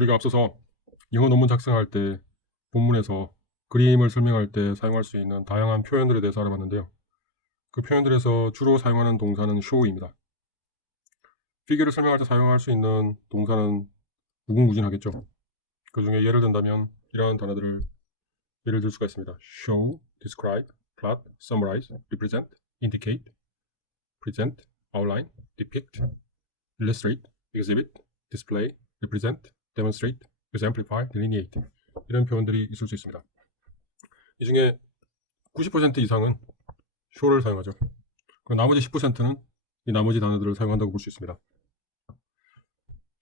우리가 앞서서 영어 논문 작성할 때 본문에서 그림을 설명할 때 사용할 수 있는 다양한 표현들에 대해서 알아봤는데요. 그 표현들에서 주로 사용하는 동사는 show입니다. 피규어를 설명할 때 사용할 수 있는 동사는 무궁무진하겠죠. 그 중에 예를 든다면 이러한 단어들을 예를 들 수가 있습니다. show, describe, plot, summarize, represent, indicate, present, outline, depict, illustrate, exhibit, display, represent, demonstrate, exemplify, delineate 이런 표현들이 있을 수 있습니다. 이 중에 90% 이상은 show를 사용하죠. 그 나머지 10%는 이 나머지 단어들을 사용한다고 볼 수 있습니다.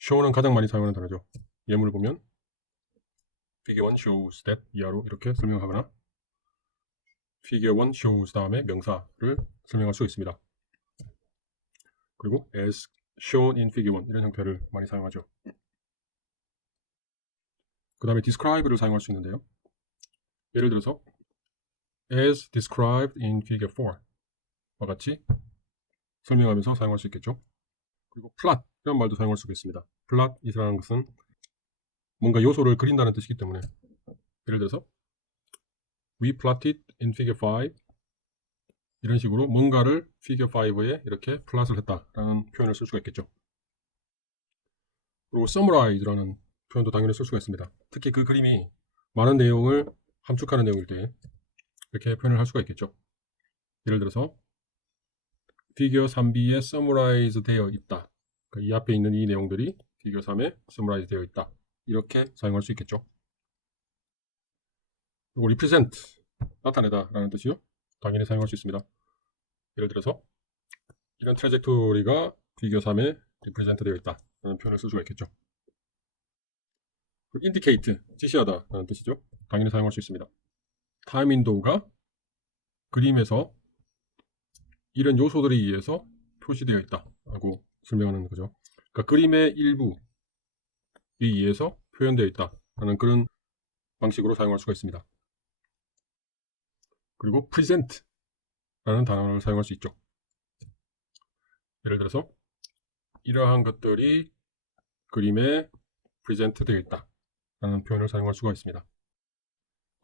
show는 가장 많이 사용하는 단어죠. 예문을 보면 figure 1 shows that 이하로 이렇게 설명하거나 figure 1 shows 다음에 명사를 설명할 수 있습니다. 그리고 as shown in figure 1 이런 형태를 많이 사용하죠. 그 다음에 describe를 사용할 수 있는데요. 예를 들어서 as described in figure 4와 같이 설명하면서 사용할 수 있겠죠. 그리고 plot 이런 말도 사용할 수가 있습니다. plot이라는 것은 뭔가 요소를 그린다는 뜻이기 때문에 예를 들어서 we plotted in figure 5 이런 식으로 뭔가를 figure 5에 이렇게 플롯을 했다라는 표현을 쓸 수가 있겠죠. 그리고 summarize라는 표현도 당연히 쓸 수가 있습니다. 특히 그 그림이 많은 내용을 함축하는 내용일 때 이렇게 표현을 할 수가 있겠죠. 예를 들어서 피규어 3B에 summarize 되어 있다. 그러니까 이 앞에 있는 이 내용들이 피규어 3에 summarize 되어 있다. 이렇게 사용할 수 있겠죠. 그리고 represent 나타내다 라는 뜻이요. 당연히 사용할 수 있습니다. 예를 들어서 이런 트레젝토리가 피규어 3에 represent 되어 있다. 라는 표현을 쓸 수가 있겠죠. 그리고 indicate 지시하다 라는 뜻이죠. 당연히 사용할 수 있습니다. 타임 윈도우가 그림에서 이런 요소들에 의해서 표시되어 있다 라고 설명하는 거죠. 그러니까 그림의 일부에 의해서 표현되어 있다 라는 그런 방식으로 사용할 수가 있습니다. 그리고 present라는 단어를 사용할 수 있죠. 예를 들어서 이러한 것들이 그림에 present 되어 있다 라는 표현을 사용할 수가 있습니다.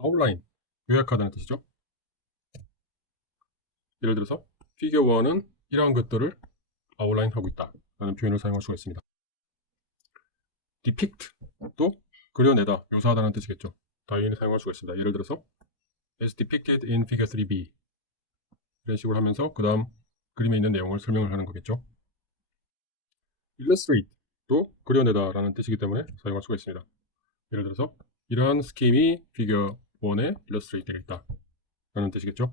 outline 요약하다는 뜻이죠. 예를 들어서 피겨 1은 이러한 것들을 아웃라인 하고 있다 라는 표현을 사용할 수가 있습니다. depict 또 그려내다, 묘사하다는 뜻이겠죠. 당연히 사용할 수가 있습니다. 예를 들어서 as depicted in figure 3b 이런 식으로 하면서 그 다음 그림에 있는 내용을 설명을 하는 거겠죠. illustrate 또 그려내다 라는 뜻이기 때문에 사용할 수가 있습니다. 예를 들어서 이러한 스킴이 피겨 1에 illustrate 되어 있다 라는 뜻이겠죠.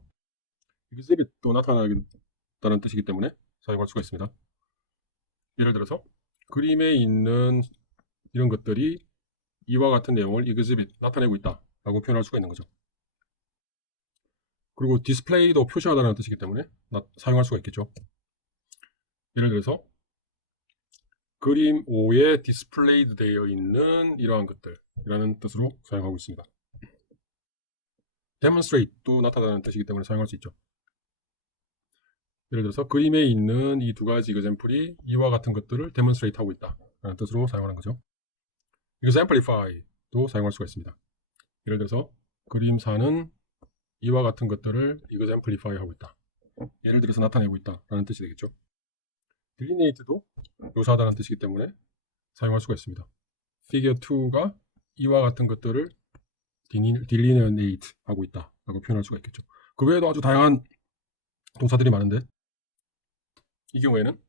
exhibit도 나타나다는 뜻이기 때문에 사용할 수가 있습니다. 예를 들어서 그림에 있는 이런 것들이 이와 같은 내용을 exhibit 나타내고 있다 라고 표현할 수가 있는 거죠. 그리고 디스플레이도 표시하다는 뜻이기 때문에 나- 사용할 수가 있겠죠. 예를 들어서 그림 5에 디스플레이드 되어 있는 이러한 것들 이라는 뜻으로 사용하고 있습니다. demonstrate도 나타나는 뜻이기 때문에 사용할 수 있죠. 예를 들어서 그림에 있는 이 두 가지 example이 이와 같은 것들을 demonstrate 하고 있다 라는 뜻으로 사용하는 거죠. exemplify도 사용할 수가 있습니다. 예를 들어서 그림 4는 이와 같은 것들을 exemplify 하고 있다. 예를 들어서 나타내고 있다 라는 뜻이 되겠죠. delineate도 묘사하다는 뜻이기 때문에 사용할 수가 있습니다. figure 2가 이와 같은 것들을 deli- delineate 하고 있다 라고 표현할 수가 있겠죠. 그 외에도 아주 다양한 동사들이 많은데 이 경우에는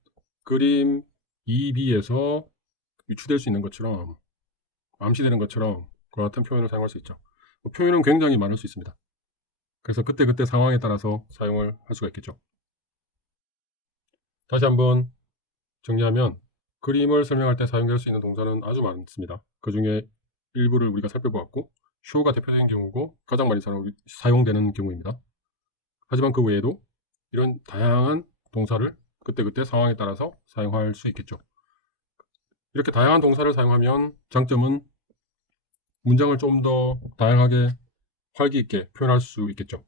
그림 2B에서 유추될 수 있는 것처럼 암시되는 것처럼 그 같은 표현을 사용할 수 있죠. 그 표현은 굉장히 많을 수 있습니다. 그래서 그때그때 상황에 따라서 사용을 할 수가 있겠죠. 다시 한번 정리하면 그림을 설명할 때 사용될 수 있는 동사는 아주 많습니다. 그 중에 일부를 우리가 살펴보았고 show가 대표적인 경우고 가장 많이 사용- 사용되는 경우입니다. 하지만 그 외에도 이런 다양한 동사를 그때그때 상황에 따라서 사용할 수 있겠죠. 이렇게 다양한 동사를 사용하면 장점은 문장을 좀 더 다양하게 활기 있게 표현할 수 있겠죠.